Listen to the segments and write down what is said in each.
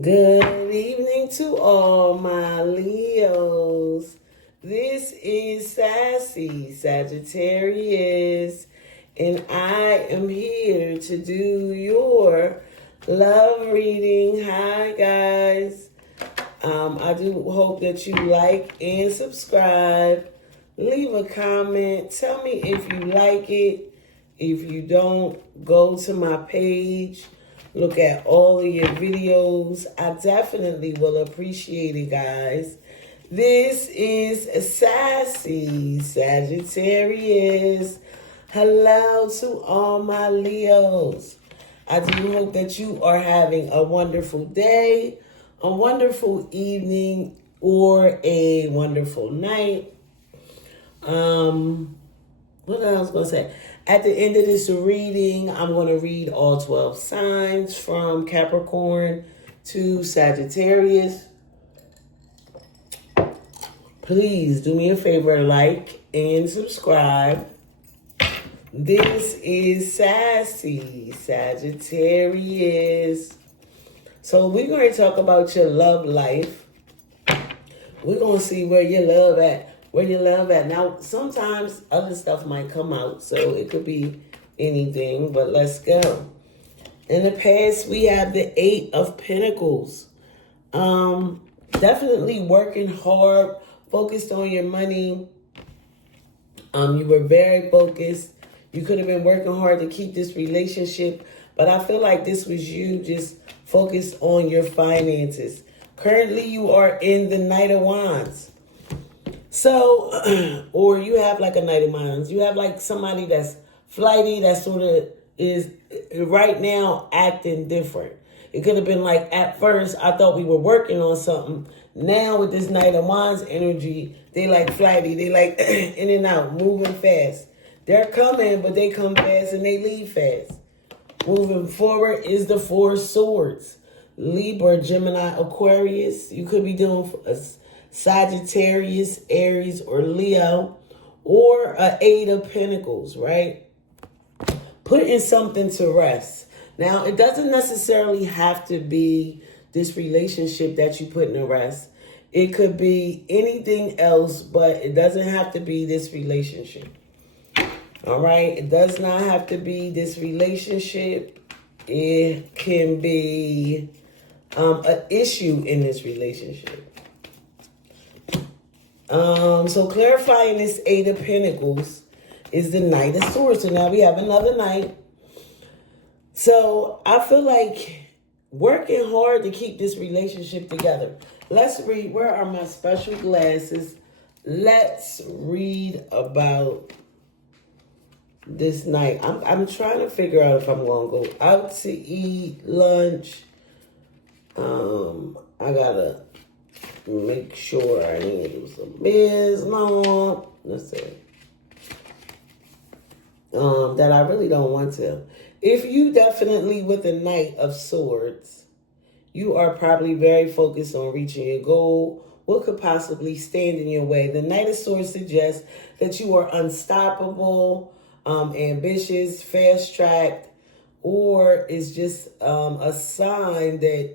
Good evening to all my Leos. This is Sassy Sagittarius, and I am here to do your love reading. Hi, guys. I do hope that you like and subscribe. Leave a comment. Tell me if you like it. If you don't, go to my page. Look at all of your videos. I definitely will appreciate it, guys. This is Sassy Sagittarius. Hello to all my Leos. I do hope that you are having a wonderful day, a wonderful evening, or a wonderful night. What else I was going to say? At the end of this reading, I'm going to read all 12 signs from Capricorn to Sagittarius. Please do me a favor, like and subscribe. This is Sassy Sagittarius. So we're going to talk about your love life. We're going to see where your love at. Where you love at. Now, sometimes other stuff might come out, so it could be anything, but let's go. In the past, we have the Eight of Pentacles. Definitely working hard, focused on your money. You were very focused. You could have been working hard to keep this relationship, but I feel like this was you just focused on your finances. Currently, you are in the Knight of Wands. So, or you have like a Knight of Wands. You have like somebody that's flighty, that sort of is right now acting different. It could have been like, at first, I thought we were working on something. Now with this Knight of Wands energy, they like flighty. They like in and out, moving fast. They're coming, but they come fast and they leave fast. Moving forward is the Four Swords. Libra, Gemini, Aquarius. You could be doing a Sagittarius, Aries, or Leo, or an Eight of Pentacles, right? Putting something to rest. Now, it doesn't necessarily have to be this relationship that you put in rest. It could be anything else, but it doesn't have to be this relationship. All right? It does not have to be this relationship. It can be an issue in this relationship. So clarifying this Eight of Pentacles is the Knight of Swords. So now we have another Knight. So I feel like working hard to keep this relationship together. Let's read. Where are my special glasses? Let's read about this Knight. I'm trying to figure out if I'm going to go out to eat lunch. I gotta make sure I need to do some business. Let's see. That I really don't want to. If you definitely with the Knight of Swords, you are probably very focused on reaching your goal. What could possibly stand in your way? The Knight of Swords suggests that you are unstoppable, ambitious, fast-tracked, or is just a sign that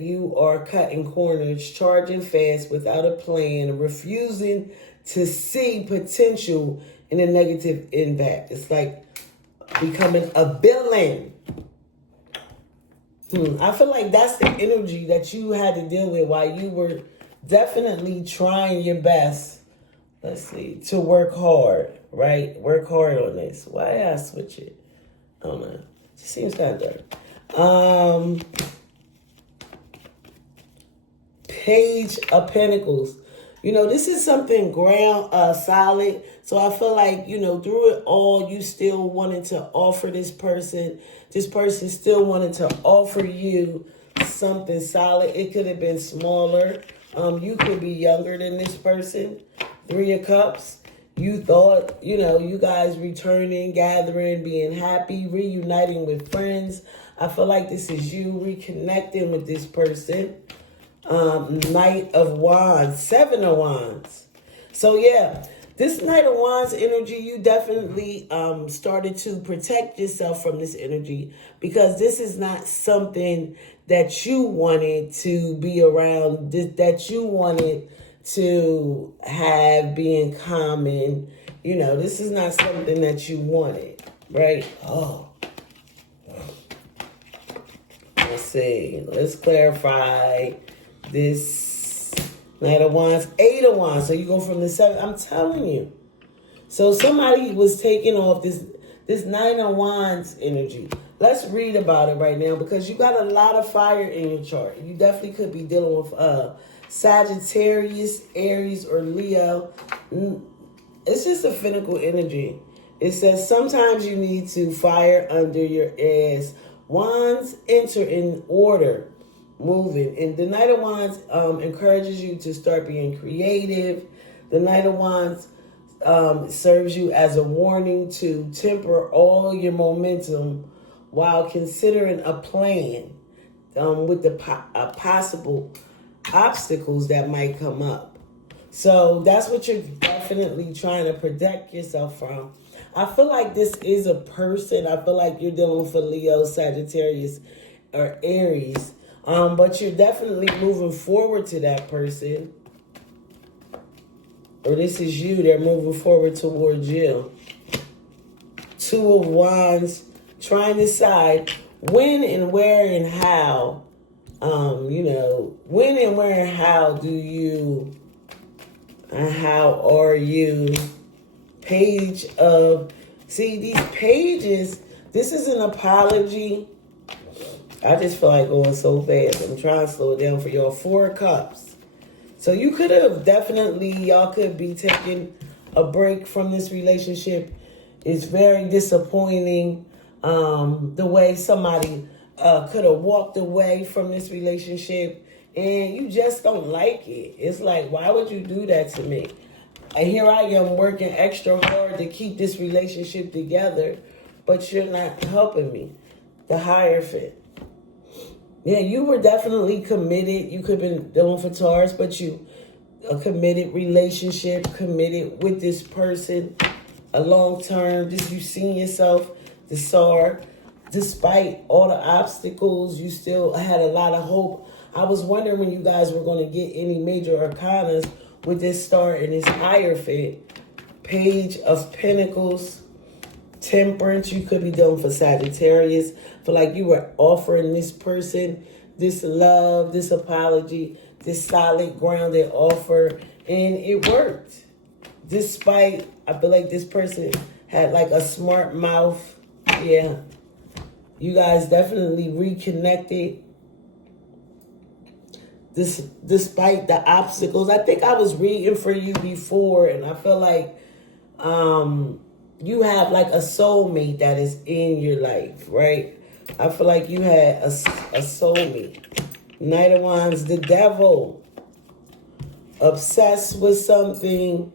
you are cutting corners, charging fast without a plan, refusing to see potential in a negative impact. It's like becoming a villain. I feel like that's the energy that you had to deal with while you were definitely trying your best, let's see, to work hard, right? Work hard on this. Why did I switch it? I don't know. It seems kind of dark. Page of Pentacles. You know, this is something solid. So I feel like, you know, through it all, you still wanted to offer this person. This person still wanted to offer you something solid. It could have been smaller. You could be younger than this person. Three of Cups. You thought, you know, you guys returning, gathering, being happy, reuniting with friends. I feel like this is you reconnecting with this person. Knight of Wands, Seven of Wands. So yeah, This Knight of Wands energy, you definitely started to protect yourself from this energy, because this is not something that you wanted to be around, that you wanted to have being common. You know, this is not something that you wanted, right? Oh. Let's see. Let's clarify this Knight of Wands, 8 of Wands. So you go from the 7. I'm telling you. So somebody was taking off this Knight of Wands energy. Let's read about it right now, because you got a lot of fire in your chart. You definitely could be dealing with Sagittarius, Aries, or Leo. It's just a finical energy. It says sometimes you need to fire under your ass. Wands enter in order, moving. And the Knight of Wands encourages you to start being creative. The Knight of Wands serves you as a warning to temper all your momentum while considering a plan with the possible obstacles that might come up. So that's what you're definitely trying to protect yourself from. I feel like this is a person. I feel like you're dealing with a Leo, Sagittarius, or Aries. But you're definitely moving forward to that person. Or this is you. They're moving forward towards you. 2 of Wands. Trying to decide when and where and how. When and where and how do you... And how are you... Page of, see these pages, this is an apology. I just feel like going so fast. I'm trying to slow it down for y'all. 4 of Cups. So you could have definitely, y'all could be taking a break from this relationship. It's very disappointing the way somebody could have walked away from this relationship, and you just don't like it. It's like, why would you do that to me? And here I am working extra hard to keep this relationship together, but you're not helping me. The Hierophant. Yeah, you were definitely committed. You could have been dealing for Taurus, but you a committed relationship, committed with this person, a long term. Just you seeing yourself, the Star. Despite all the obstacles, you still had a lot of hope. I was wondering when you guys were going to get any major arcanas with this Star and this Hierophant. Page of Pentacles, Temperance. You could be dealing for Sagittarius. Feel like you were offering this person this love, this apology, this solid, grounded offer, and it worked. Despite, I feel like this person had like a smart mouth. Yeah. You guys definitely reconnected. Despite the obstacles. I think I was reading for you before, and I feel like you have like a soulmate that is in your life, right? I feel like you had a soulmate. Knight of Wands, the Devil. Obsessed with something.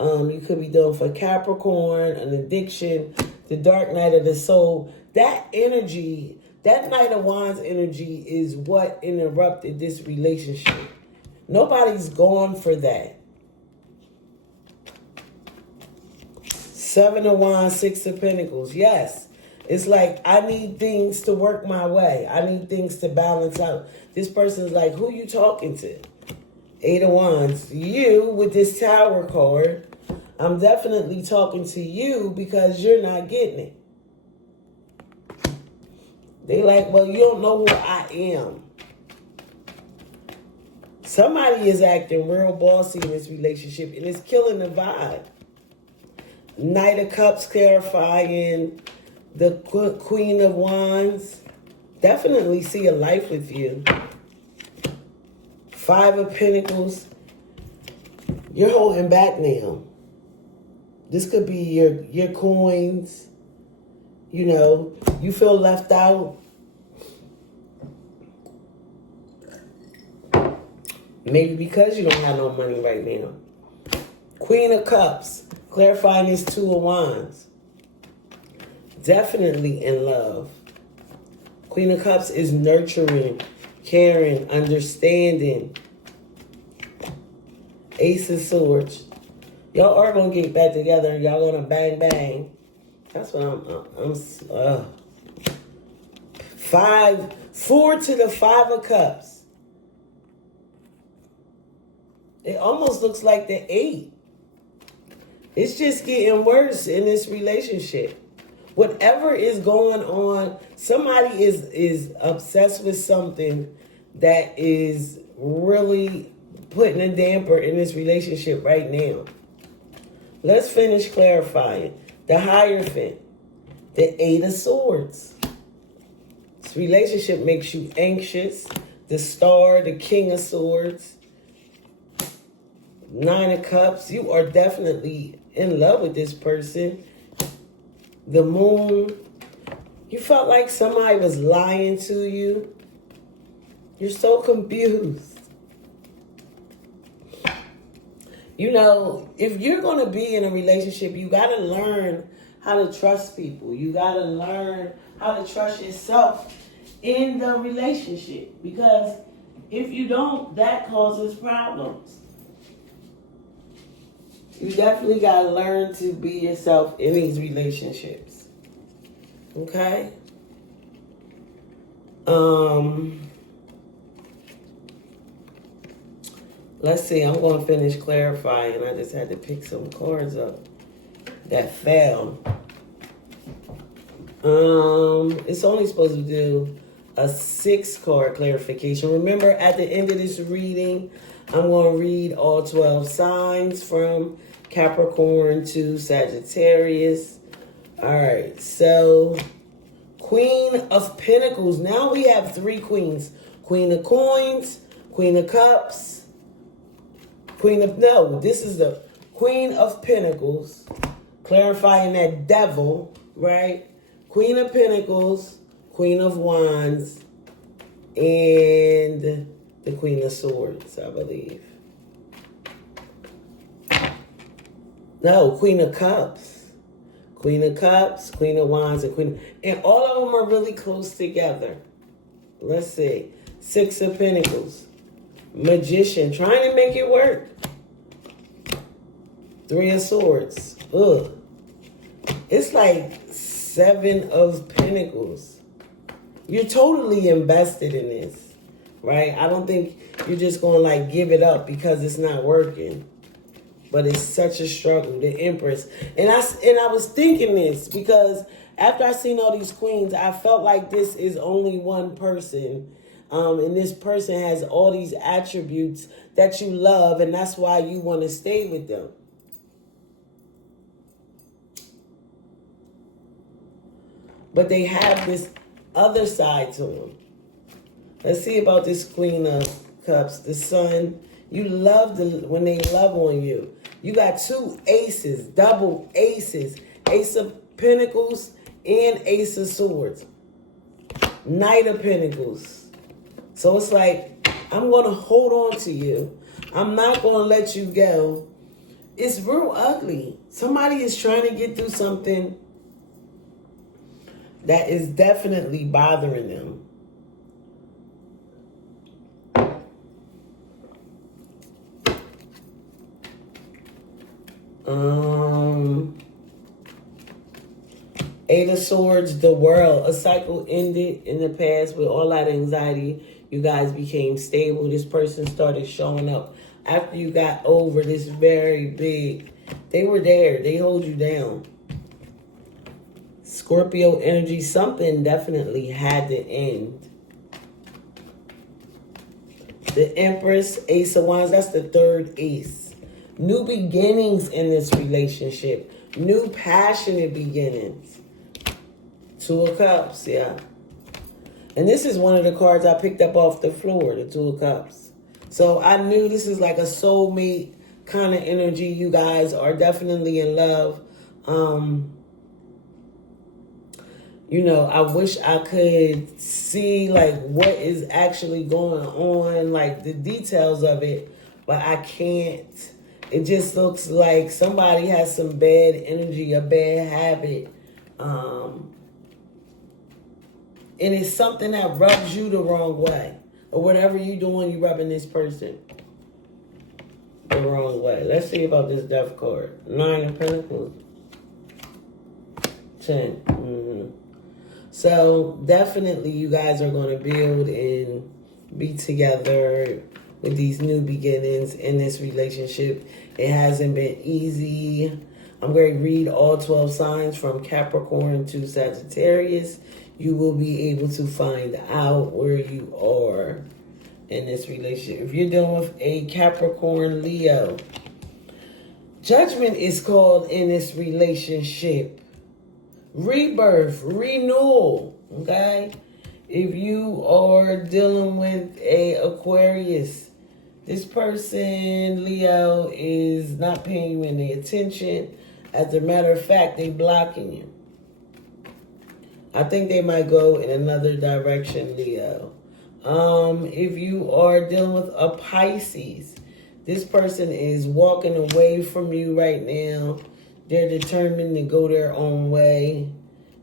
You could be dealing for Capricorn, an addiction, the Dark Night of the Soul. That energy, that Knight of Wands energy is what interrupted this relationship. Nobody's gone for that. 7 of Wands, 6 of Pentacles. Yes. It's like, I need things to work my way. I need things to balance out. This person's like, who you talking to? 8 of Wands. You, with this Tower card, I'm definitely talking to you because you're not getting it. They like, well, you don't know who I am. Somebody is acting real bossy in this relationship, and it's killing the vibe. Knight of Cups clarifying. The Queen of Wands. Definitely see a life with you. 5 of Pentacles. You're holding back now. This could be your coins. You know, you feel left out. Maybe because you don't have no money right now. Queen of Cups. Clarifying this 2 of Wands. Definitely in love. Queen of Cups is nurturing, caring, understanding. Ace of Swords. Y'all are gonna get back together and y'all gonna bang bang. That's what I'm 4 to the 5 of cups. It almost looks like the 8. It's just getting worse in this relationship. Whatever is going on, somebody is obsessed with something that is really putting a damper in this relationship right now. Let's finish clarifying. The Hierophant, the 8 of Swords. This relationship makes you anxious. The Star, the King of Swords. 9 of Cups. You are definitely in love with this person. The Moon. You felt like somebody was lying to you. You're so confused. You know, if you're going to be in a relationship, you got to learn how to trust people. You got to learn how to trust yourself in the relationship. Because if you don't, that causes problems. You definitely got to learn to be yourself in these relationships. Okay? Let's see. I'm going to finish clarifying. I just had to pick some cards up that fell. It's only supposed to do a 6-card clarification. Remember, at the end of this reading, I'm going to read all 12 signs from Capricorn to Sagittarius. All right, so Queen of Pentacles. Now we have 3 queens. Queen of Coins, Queen of Cups, this is the Queen of Pentacles, clarifying that Devil, right? Queen of Pentacles, Queen of Wands, and the Queen of Swords, I believe. No, Queen of Cups. Queen of Cups, Queen of Wands, and all of them are really close together. Let's see. 6 of Pentacles. Magician, trying to make it work. 3 of Swords. Ugh. It's like 7 of Pentacles. You're totally invested in this, right? I don't think you're just going to like give it up because it's not working. But it's such a struggle. The Empress. And I was thinking this because after I seen all these queens, I felt like this is only one person. And this person has all these attributes that you love, and that's why you want to stay with them. But they have this other side to them. Let's see about this Queen of Cups. The Sun. You love when they love on you. You got 2 aces, double aces. Ace of Pentacles and Ace of Swords. Knight of Pentacles. So it's like, I'm going to hold on to you. I'm not going to let you go. It's real ugly. Somebody is trying to get through something that is definitely bothering them. Eight of Swords, the World. A cycle ended in the past with all that anxiety. You guys became stable. This person started showing up after you got over this very big. They were there. They hold you down. Scorpio energy. Something definitely had to end. The Empress, Ace of Wands. That's the 3rd ace. New beginnings in this relationship. New passionate beginnings. 2 of Cups, yeah. And this is one of the cards I picked up off the floor, the 2 of Cups. So I knew this is like a soulmate kind of energy. You guys are definitely in love. You know, I wish I could see like what is actually going on, like the details of it, but I can't. It just looks like somebody has some bad energy, a bad habit. And it's something that rubs you the wrong way. Or whatever you're doing, you're rubbing this person the wrong way. Let's see about this Death card. 9 of Pentacles. 10. So definitely you guys are going to build and be together with these new beginnings in this relationship. It hasn't been easy. I'm going to read all 12 signs from Capricorn to Sagittarius. You will be able to find out where you are in this relationship. If you're dealing with a Capricorn Leo, judgment is called in this relationship. Rebirth, renewal, okay? If you are dealing with a Aquarius, this person, Leo, is not paying you any attention. As a matter of fact, they blocking you. I think they might go in another direction, Leo. If you are dealing with a Pisces, this person is walking away from you right now. They're determined to go their own way.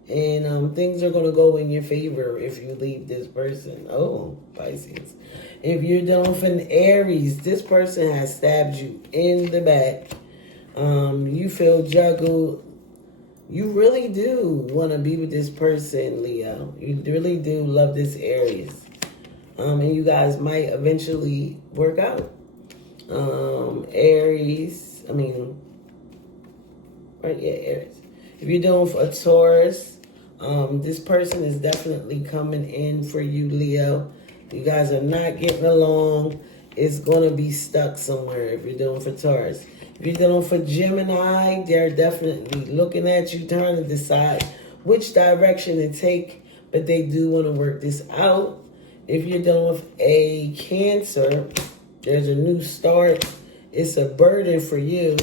And things are going to go in your favor if you leave this person. Oh, Pisces. If you're dealing with an Aries, this person has stabbed you in the back. You feel juggled. You really do want to be with this person, Leo. You really do love this Aries. And you guys might eventually work out. Aries. Aries. If you're dealing with a Taurus, this person is definitely coming in for you, Leo. You guys are not getting along. It's going to be stuck somewhere if you're dealing for Taurus. If you're dealing for Gemini, they're definitely looking at you, trying to decide which direction to take, but they do want to work this out. If you're dealing with a Cancer, there's a new start. It's a burden for you,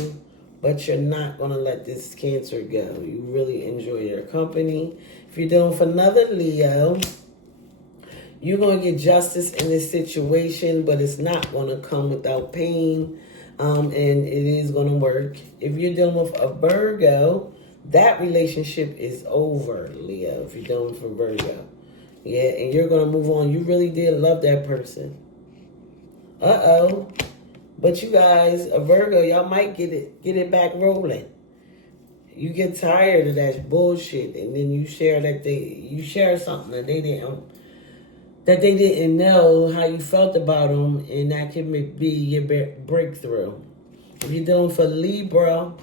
but you're not going to let this Cancer go. You really enjoy their company. If you're dealing with another Leo, you're going to get justice in this situation, but it's not going to come without pain. And it is going to work. If you're dealing with a Virgo, that relationship is over, Leo. If you're dealing with a Virgo. Yeah, and you're going to move on. You really did love that person. Uh-oh. But you guys, a Virgo, y'all might get it back rolling. You get tired of that bullshit, and then you share something that they didn't know how you felt about them, and that can be your breakthrough. If you're dealing for Libra,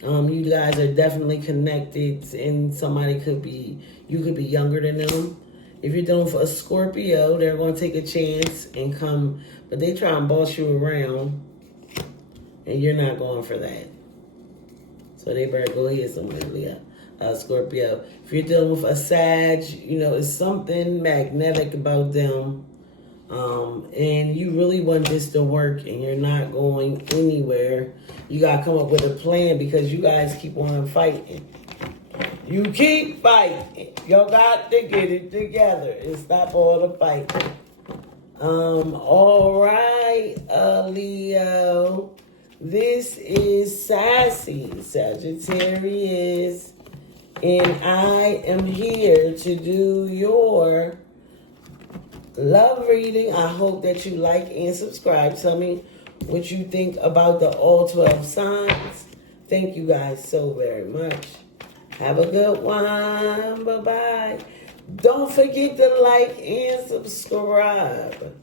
you guys are definitely connected, and you could be younger than them. If you're dealing for a Scorpio, they're going to take a chance and come, but they try and boss you around, and you're not going for that. So they better go here somewhere, Leo. Scorpio. If you're dealing with a Sag, it's something magnetic about them. And you really want this to work, and you're not going anywhere. You got to come up with a plan because you guys keep on fighting. You keep fighting. Y'all got to get it together and stop all the fighting. All right, Leo. This is Sassy Sagittarius. And I am here to do your love reading. I hope that you like and subscribe. Tell me what you think about the all 12 signs. Thank you guys so very much. Have a good one. Bye-bye. Don't forget to like and subscribe.